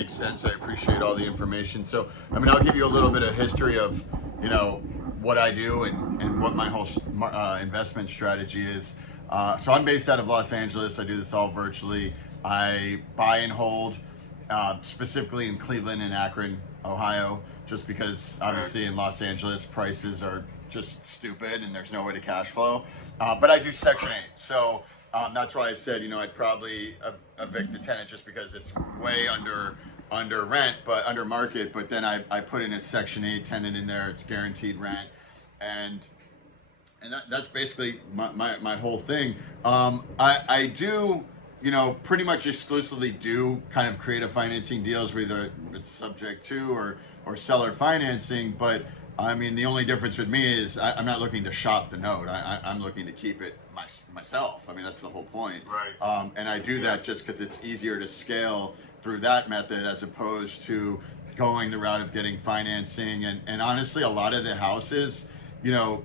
makes sense. I appreciate all the information. So, I mean, I'll give you a little bit of history of, you know, what I do and what my whole investment strategy is. So I'm based out of Los Angeles. I do this all virtually. I buy and hold, specifically in Cleveland and Akron, Ohio, just because obviously in Los Angeles prices are just stupid and there's no way to cash flow. But I do Section 8. So that's why I said, you know, I'd probably evict the tenant just because it's way under rent, but under market. But then I put in a Section 8 tenant in there. It's guaranteed rent, and that's basically my whole thing. I do, you know, pretty much exclusively do kind of creative financing deals, whether it's subject to or seller financing. But I mean, the only difference with me is I'm not looking to shop the note. I'm looking to keep it myself. I mean, that's the whole point. Right. And I do that just because it's easier to scale through that method as opposed to going the route of getting financing. And honestly, a lot of the houses, you know,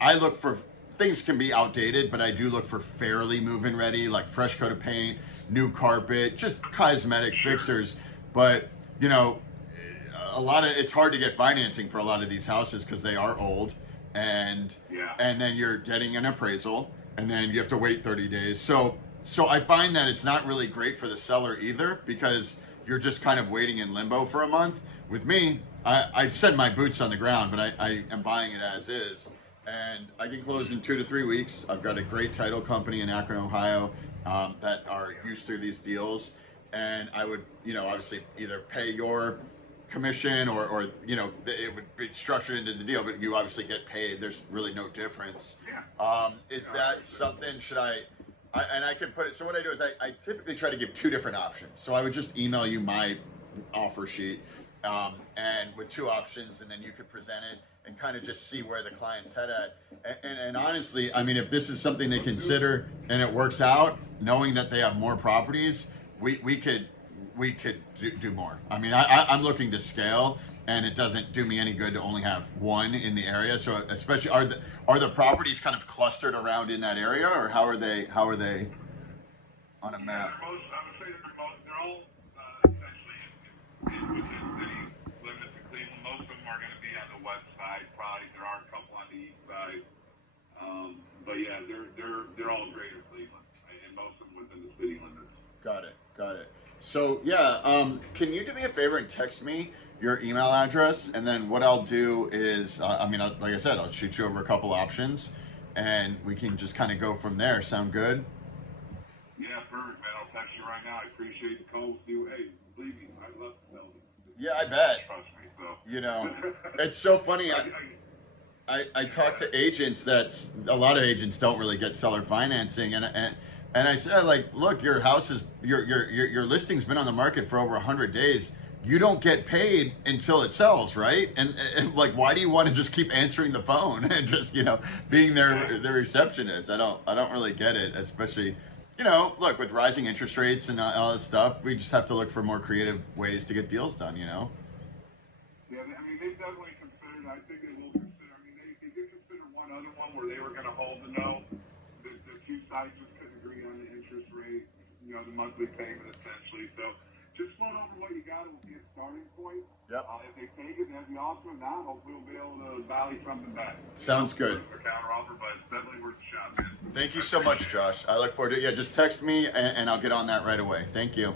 I look for, things can be outdated, but I do look for fairly move-in ready, like fresh coat of paint, new carpet, just cosmetic fixers. But, you know, it's hard to get financing for a lot of these houses because they are old, and then you're getting an appraisal, and then you have to wait 30 days. So I find that it's not really great for the seller either, because you're just kind of waiting in limbo for a month. With me, I set my boots on the ground, but I am buying it as is, and I can close in 2 to 3 weeks. I've got a great title company in Akron, Ohio, that are used to these deals, and I would, you know, obviously either pay your commission or you know, it would be structured into the deal, but you obviously get paid. There's really no difference. Is that something, should I and I can put it, so what I do is I typically try to give 2 different options. So I would just email you my offer sheet, and with 2 options, and then you could present it and kind of just see where the client's head at. And honestly, I mean, if this is something they consider and it works out, knowing that they have more properties, we could do more. I mean, I'm looking to scale, and it doesn't do me any good to only have one in the area. So especially, are the properties kind of clustered around in that area, or how are they on a map? I would say they're all essentially within city limits of Cleveland. Most of them are going to be on the west side. Probably there are a couple on the east side, but yeah, they're all greater Cleveland, and most of them within the city limits. Got it. So yeah, can you do me a favor and text me your email address, and then what I'll do is, I mean, like I said, I'll shoot you over a couple options, and we can just kind of go from there. Sound good? Yeah, perfect, man. I'll text you right now. I appreciate the call. Hey, believe me, I love to tell you. Yeah, I bet. Trust me. So. You know, it's so funny. I talk to agents a lot of agents don't really get seller financing, and I said, like, look, your house is, your listing's been on the market for over 100 days. You don't get paid until it sells, right? And like, why do you want to just keep answering the phone and just, you know, being their receptionist? I don't really get it, especially, you know, look, with rising interest rates and all this stuff, we just have to look for more creative ways to get deals done, you know? Yeah, I mean, they definitely considered, I think they will consider, I mean, they did consider one other one where they were going to hold the note. The 2 sides just couldn't agree on the interest rate, you know, the monthly payment essentially. So just float over what you got. It will be a starting point. Yep. If they take it, that'd be awesome. If not, hopefully we'll be able to valley something back. Sounds good. A counter offer, but it's definitely worth a shot, man. Thank you so much, Josh. I look forward to it. Yeah, just text me, and I'll get on that right away. Thank you.